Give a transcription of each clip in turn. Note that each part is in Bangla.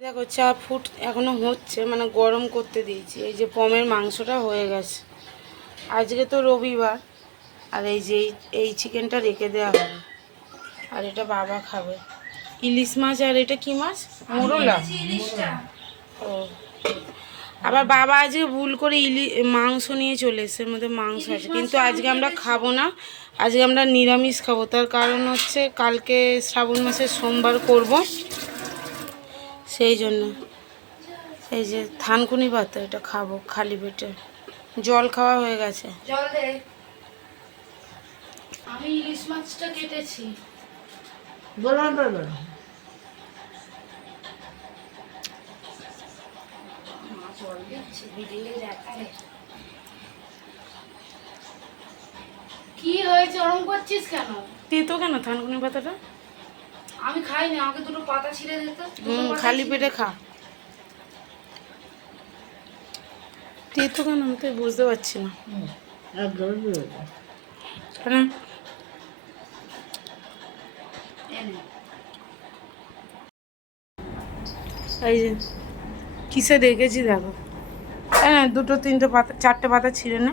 দেখো চা ফুট এখনও হচ্ছে মানে গরম করতে দিয়েছি। এই যে পমের মাংসটা হয়ে গেছে। আজকে তো রবিবার, আর এই যে এই- চিকেনটা রেখে দেওয়া হবে। আর এটা বাবা খাবে। ইলিশ মাছ আর এটা কি মাছ? মোরলা। ও। আবার বাবা আজকে ভুল করে ইলি মাংস নিয়ে চলে এসে মধ্যে মাংস আছে। কিন্তু আজকে আমরা খাব না। আজকে আমরা নিরামিষ খাব। তার কারণ হচ্ছে কালকে শ্রাবণ মাসের সোমবার করব। সেই জন্য। এই যে থানকুনি পাতা এটা খাব খালি পেটে। জল খাওয়া হয়ে গেছে। জল দে। আমি ইলিশ মাছটা কেটেছি। কি হয়েছে? ওরম করছিস কেন? তেতো কেন থানকুনি পাতাটা আমি খাইনি আমাকে দুটো পাতা ছিঁড়ে দিত হুম খালি পেটে খা। তেতো কেন আমি তো বুঝতে পারছি না। কেন? এই যে কিসে দেখেছি দেখো। হ্যাঁ দুটো তিনটে পাতা চারটে পাতা ছিঁড়ে নে।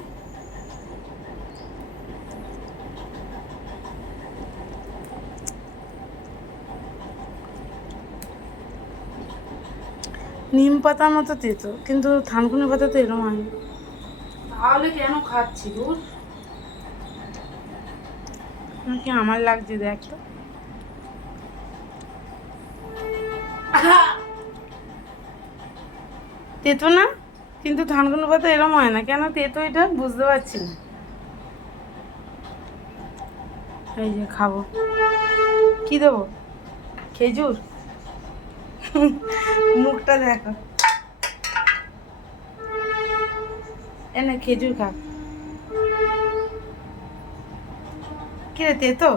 নিম পাতার মতো তেতো কিন্তু থানকুনি পাতা তো এরকম হয় না। তাহলে কেন খাচ্ছি দূর? কি আমার লাগছে দেখ তো। তেতো না কিন্তু ধানকুনি পাতা এরকম হয় না। কেন তেতো এটা? বুঝতে পারছি না। এই যে খাব। কি দেবো? খেজুর? মুখটা দেখো। এনে খেজুর খা। কি রে তেতো?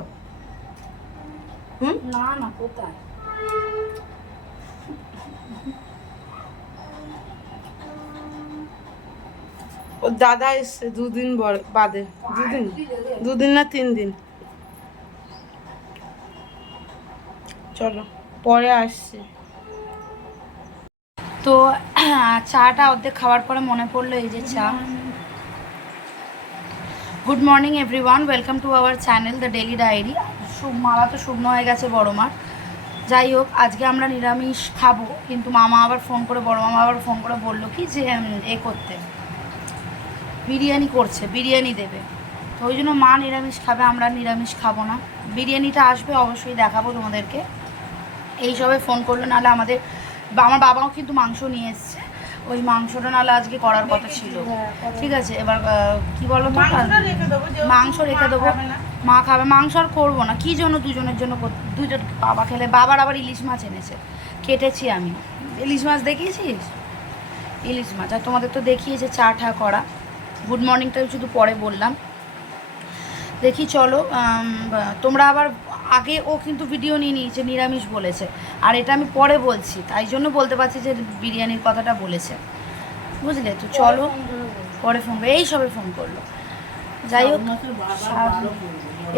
হুম? না না কোথায়? ওর দাদা এসছে দুদিন বাদে। দুদিন দুদিন না তিন দিন। চলো পরে আসছে। তো, চাটা অর্ধেক খাওয়ার পরে মনে পড়ল এই যে চা। Good morning everyone welcome to our channel The Daily Diary মালা তো শুকনো হয়ে গেছে, বড় মার। যাই হোক, আজকে আমরা নিরামিষ খাব, কিন্তু মামা আবার ফোন করে, বড় মামা আবার ফোন করে বলল কি যে এ করতে। বিরিয়ানি করছে, বিরিয়ানি দেবে। তো ওই জন্য মা নিরামিষ খাবে, আমরা নিরামিষ খাব না। বিরিয়ানিটা আসবে, অবশ্যই দেখাবো তোমাদেরকে। এই সবে ফোন করল, নাহলে আমাদের বা আমার বাবাও কিন্তু মাংস নিয়ে এসছে। ওই মাংসটা নাহলে আজকে করার কথা ছিল। ঠিক আছে এবার কি বলো তো? মাংস রেখে দেবো মা খাবে মাংস আর করব না। কী জন্য দুজনের জন্য দুজন বাবা খেলে? বাবার আবার ইলিশ মাছ এনেছে। কেটেছি আমি। ইলিশ মাছ দেখিয়েছিস? ইলিশ মাছ। আর তোমাদের তো দেখিয়েছে চা ঠা করা। গুড মর্নিংটা শুধু পরে বললাম। দেখি চলো তোমরা আবার আগে ও কিন্তু ভিডিও নিয়ে নিয়েছে নিরামিষ বলেছে। আর এটা আমি পরে বলছি তাই জন্য বলতে পারছি যে বিরিয়ানির কথাটা বলেছে। বুঝলে? তো চলো পরে ফোন এই সবে ফোন করল। যাই হোক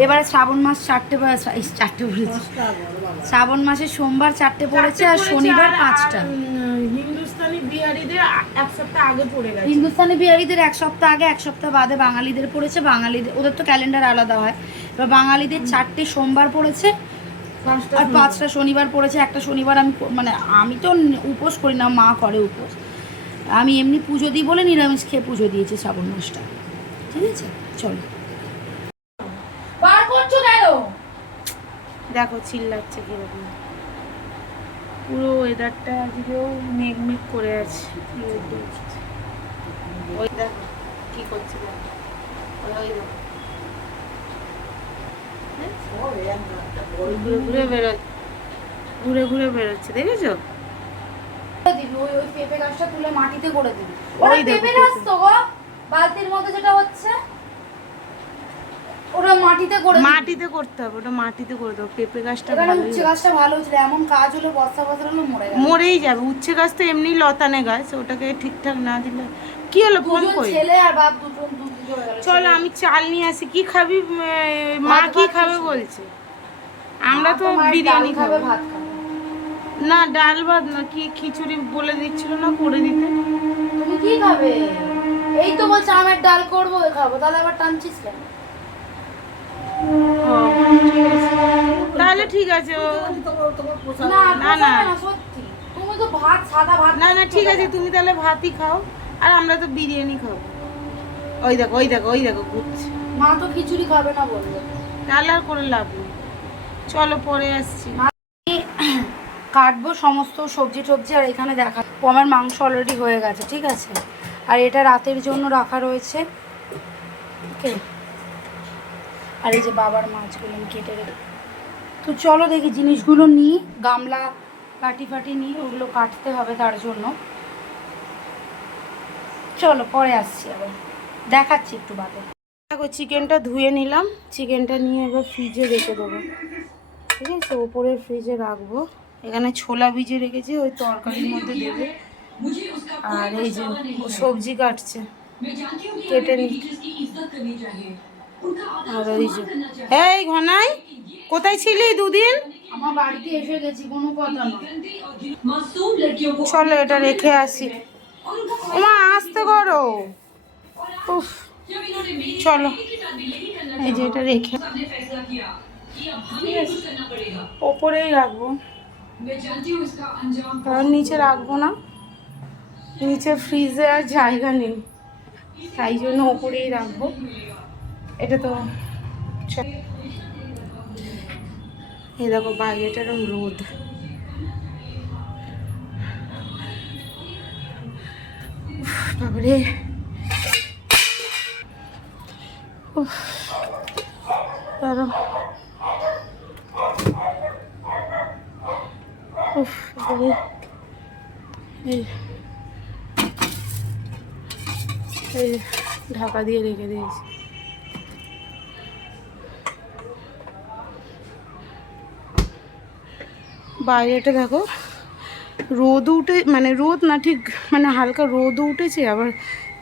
এবারে শ্রাবণ মাস চারটে চারটে বলেছি শ্রাবণ মাসে সোমবার চারটে পড়েছে আর শনিবার পাঁচটা। হিন্দুস্তানি বিহারিদের এক সপ্তাহ আগে পড়ে গেছে। হিন্দুস্তানি বিহারিদের এক সপ্তাহ আগে এক সপ্তাহ বাদে বাঙালিদের পড়েছে। বাঙালিদের ওদের তো ক্যালেন্ডার আলাদা হয়। এবার বাঙালিদের চারটে সোমবার পড়েছে আর পাঁচটা শনিবার পড়েছে একটা শনিবার আমি মানে আমি তো উপোস করি না মা করে উপোস। আমি এমনি পুজো দিই বলে নিরামিষ খেয়ে পুজো দিয়েছি শ্রাবণ মাসটা। ঠিক আছে? চলো। বার করছ কেন? দেখো চিল্লাচ্ছে কীরকম। পুরো ওয়েদারটা আজকেও মেঘ মেঘ করে আছে। ওই দেখো কি করছে দেখো। ওই দেখো। ঘুরে ঘুরে বেরো ঘুরে ঘুরে বেরোচ্ছে দেখেছ? দিবি ওই ওই পেঁপে গাছটা তুলে মাটিতে করে দিবি। ওই ওই পেঁপে পেঁপে। গাছ তো গো বালতির মধ্যে যেটা হচ্ছে ওটা মাটিতে করে মাটিতে করতে হবে ওটা মাটিতে করে দেবো। পেঁপে গাছটা ভালোই উচ্ছে গাছটা ভালো হয়েছিল এমন কাজ হলো বস্তা বস্তা হলো মরে গেল মরেই যাবে। উচ্ছে গাছ তো এমনি লতানে গাছ ওটাকে ঠিকঠাক না দিলে কি হলো ফোন কই? ছেলে আর বাপ দুজন চলো আমি চাল নিয়ে আসি। কি খাবি? মা কি খাবে বলছে। আমরা তো বিরিয়ানি খাব ভাত খাবে। না ডাল ভাত না কি খিচুড়ি বলে দিচ্ছিল না করে দিতে। তুমি কি খাবে? এই তো বলছে আমের ডাল করব খাব। তাহলে আবার টানছিস কেন। তাহলে ঠিক আছে না না, না। না সত্যি। তুমি তো ভাত সাদা ভাত না না ঠিক আছে তুমি তাহলে ভাতই খাও আর আমরা তো বিরিয়ানি খাব। ওই দেখো ওই দেখো ওই দেখো ঘুরছে। মা তো খিচুড়ি খাবে না বলল। আর করে লাভ নেই। চলো পরে আসছি। কাটবো সমস্ত সবজি টবজি আর এখানে দেখা পমের মাংস অলরেডি হয়ে গেছে ঠিক আছে? আর এটা রাতের জন্য রাখা রয়েছে। ওকে? আর এই যে বাবার মাছগুলো কেটে রেখে তো চলো দেখি জিনিসগুলো নিই গামলা কাটি ফাটি নিই ওগুলো কাটতে হবে তার জন্য। চলো পরে আসছি আবার। দেখাচ্ছি একটু বাদে। দেখো চিকেনটা ধুয়ে নিলাম। চিকেনটা নিয়ে এবার ফ্রিজে রেখে দেবো। ঠিক আছে? ওপরের ফ্রিজে রাখব। এখানে ছোলা ভিজে রেখেছি ওই তরকারির মধ্যে দেবে। আর এই যে ও সবজি কাটছে। কেটে নি আর ওই যে এই ঘনাই কোথায় ছিলি দুদিন? আমার বাড়িতে এসে গেছি কোনো কথা নয় চলো এটা রেখে আসি। ওমা আসতে করো। উফ, চলো। এই যে এটা রেখে। ওপরেই রাখব। কারণ নিচে রাখব না। নিচে ফ্রিজে আর জায়গা নেই। তাই জন্য ওপরেই রাখব। এটা তো এই দেখো বাইরেটা এরকম রোদ। বাবারে উফ, দাঁড়াও। উফ। এই এই ঢাকা দিয়ে রেখে দিয়েছি বাইরেটা দেখো, রোদ উঠে মানে রোদ না ঠিক মানে হালকা রোদও উঠেছে, আবার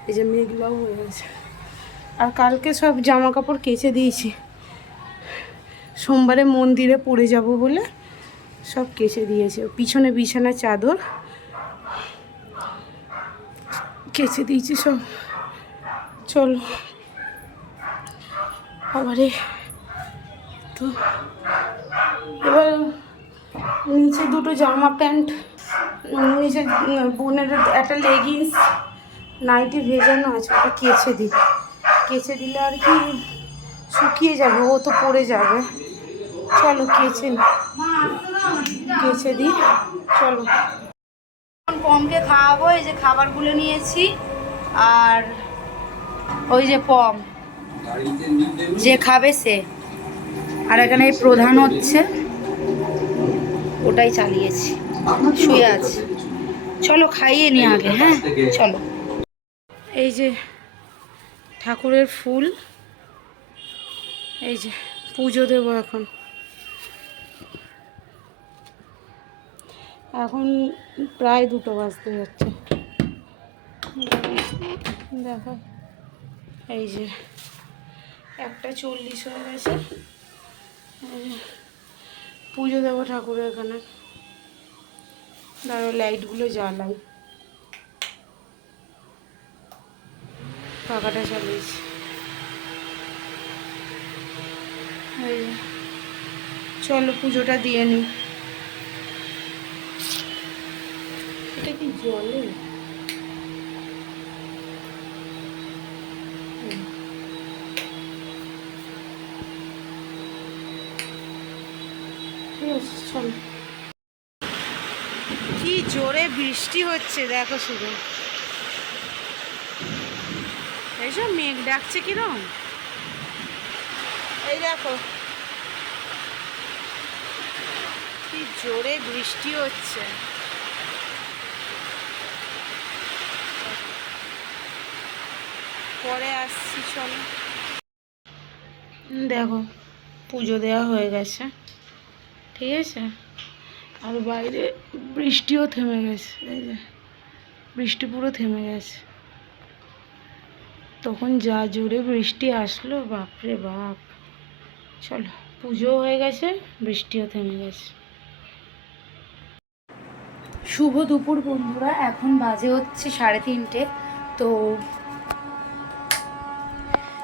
এই যে মেঘলাও হয়ে গেছে আর কালকে সব জামা কাপড় কেচে দিয়েছি। সোমবারে মন্দিরে পড়ে যাব বলে সব কেচে দিয়েছে। পিছনে বিছানা, চাদর কেচে দিয়েছি সব। চলো। আবারে তো এবার নিচে দুটো জামা প্যান্ট, নিচে বোনের একটা লেগিংস নাইটি ভেজানো আছে, ওটা কেচে দিই। কেচে দিলে আর কি শুকিয়ে যাবে, ও তো পড়ে যাবে। চলো কেচে। কেচে দিই চলো। পমকে খাওয়াবো, এই যে খাবারগুলো নিয়েছি। আর ওই যে পম, যে খাবে সে। আর এখানে এই প্রধান হচ্ছে, ওটাই চালিয়েছি। শুয়ে আছে। চলো খাইয়ে নি আগে হ্যাঁ? চলো। এই যে ঠাকুরের ফুল। এই যে পুজো দেবো এখন। এখন প্রায় দুটো বাজতে যাচ্ছে। দেখো, এই যে একটা চল্লিশ হয়ে গেছে। পুজো দেবো ঠাকুরের এখানে দাঁড়ো লাইটগুলো জ্বালাই। পাখাটা চালিয়েছি চলো, পুজোটা দিয়ে নি। এটা কি জলে? কি জোরে বৃষ্টি হচ্ছে, দেখো শুধু। এইসব মেঘ ডাকছে কিরম? এই দেখো। কি জোরে বৃষ্টি হচ্ছে। পরে আসছি চলো। দেখো পুজো দেওয়া হয়ে গেছে। ঠিক আছে? আর বাইরে বৃষ্টিও থেমে গেছে এই যে। বৃষ্টি পুরো থেমে গেছে। তখন যা জোরে বৃষ্টি আসলো, বাপরে বাপ। চলো পুজো হয়ে গেছে, বৃষ্টিও থেমে গেছে। শুভ দুপুর বন্ধুরা, এখন বাজে হচ্ছে সাড়ে তিনটে, তো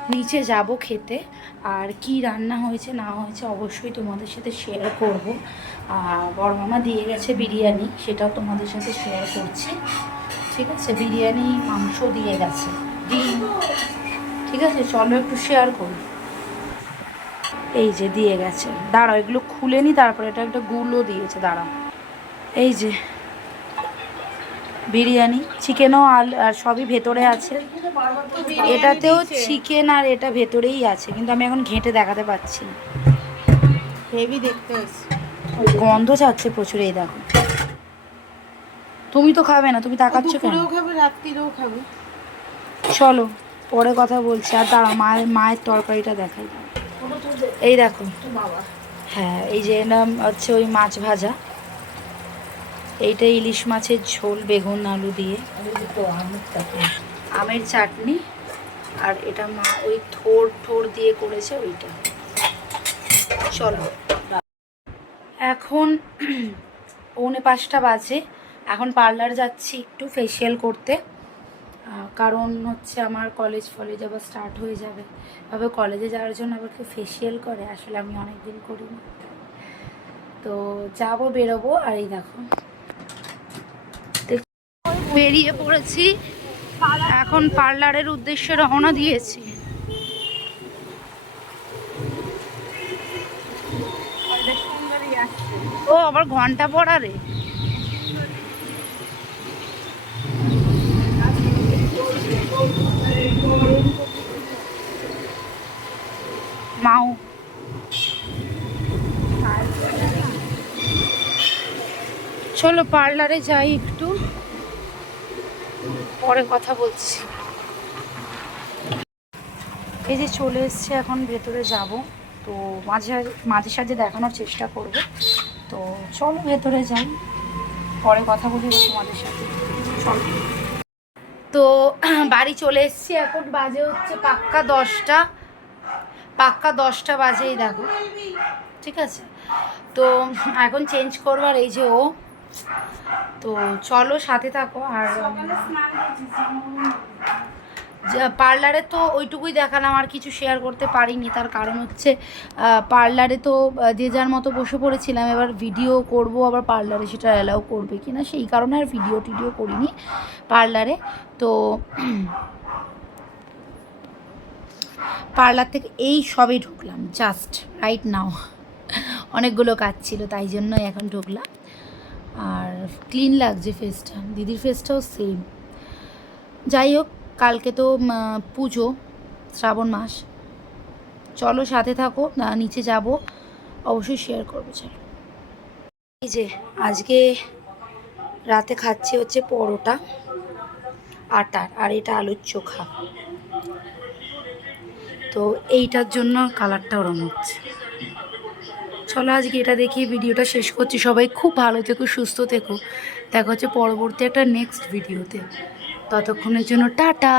নিচে যাব খেতে। আর কি রান্না হয়েছে, না হয়েছে অবশ্যই তোমাদের সাথে শেয়ার করব। আর বড় মামা দিয়ে গেছে বিরিয়ানি, সেটাও তোমাদের সাথে শেয়ার করছি। ঠিক আছে? বিরিয়ানি, মাংস দিয়ে গেছে। ঠিক আছে চলো একটু শেয়ার করি। এই যে দিয়ে গেছে। দাঁড়াও এগুলো খুলে নি তারপরে এটা একটা গুলো দিয়েছে দাঁড়াও। এই যে বিরিয়ানি চিকেনও আল আর সবই ভেতরে আছে। এটাতেও চিকেন আর এটা ভেতরেই আছে কিন্তু আমি এখন ঘেঁটে দেখাতে পাচ্ছি হেভি দেখতে গন্ধ ছাড়ছে প্রচুর এই দেখো। তুমি তো খাবে না তুমি তাকাচ্ছ কেন? খাবে রাত্রিরেও খাবে। চলো। পরে কথা বলছি, আর দাঁড়া, মায়ের মায়ের তরকারিটা দেখাই। এই দেখো। হ্যাঁ এই যে নাম হচ্ছে ওই মাছ ভাজা। এইটা ইলিশ মাছের ঝোল, বেগুন, আলু দিয়ে। আমের চাটনি, আর এটা মা ওই থোর ঠোর দিয়ে করেছে ওইটা। চলো। এখন পৌনে পাঁচটা বাজে। এখন পার্লার যাচ্ছি একটু ফেসিয়াল করতে। কারণ হচ্ছে আমার কলেজ ফলেজ আবার স্টার্ট হয়ে যাবে। তবে কলেজে যাওয়ার জন্য আবার কেউ ফেসিয়াল করে, আসলে আমি অনেক দিন করিনি। তো যাব, বেরোবো, আর এই দেখো। বেরিয়ে পড়েছি। এখন পার্লারের উদ্দেশ্যে রওনা দিয়েছি। ও আবার ঘণ্টা পড়া রে। মাও। চলো পার্লারে যাই একটু। পরে কথা বলছি। এই যে চলে এসছে, এখন ভেতরে যাব। তো মাঝে মাঝে সাঝে দেখানোর চেষ্টা করব। তো চলো ভেতরে যাই। পরে কথা বলি তোমাদের সাথে। চলো। তো বাড়ি চলে এসেছি এখন, বাজে হচ্ছে পাক্কা দশটা। পাক্কা দশটা বাজেই দেখো, ঠিক আছে? তো এখন চেঞ্জ করবার এই যে ও। তো চলো সাথে থাকো আর পার্লারে তো ওইটুকুই দেখালাম, আর কিছু শেয়ার করতে পারিনি। তার কারণ হচ্ছে পার্লারে তো যে যার মতো বসে পড়েছিলাম, এবার ভিডিও করব, আবার পার্লারে সেটা অ্যালাউ করবে কি না সেই কারণে আর ভিডিও টিডিও করিনি পার্লারে। তো, পার্লার থেকে এই সবে ঢুকলাম জাস্ট রাইট নাও অনেকগুলো কাজ ছিল, তাই জন্যই এখন ঢুকলাম। আর ক্লিন লাগছে ফেসটা দিদির ফেসটাও সেম যাই হোক কালকে তো পুজো, শ্রাবণ মাস। চলো সাথে থাকো, না, নিচে যাব। অবশ্যই শেয়ার করব চলো এই যে, আজকে রাতে খাচ্ছি হচ্ছে পরোটা, আটার, আর এটা আলুর চোখা। তো এইটার জন্য কালারটা ওরম হচ্ছে। চলো আজকে এটা দেখি ভিডিওটা শেষ করছি। সবাই খুব ভালো থেকো, সুস্থ থেকো। দেখা হচ্ছে পরবর্তী একটা নেক্সট ভিডিওতে ততক্ষণের জন্য টাটা।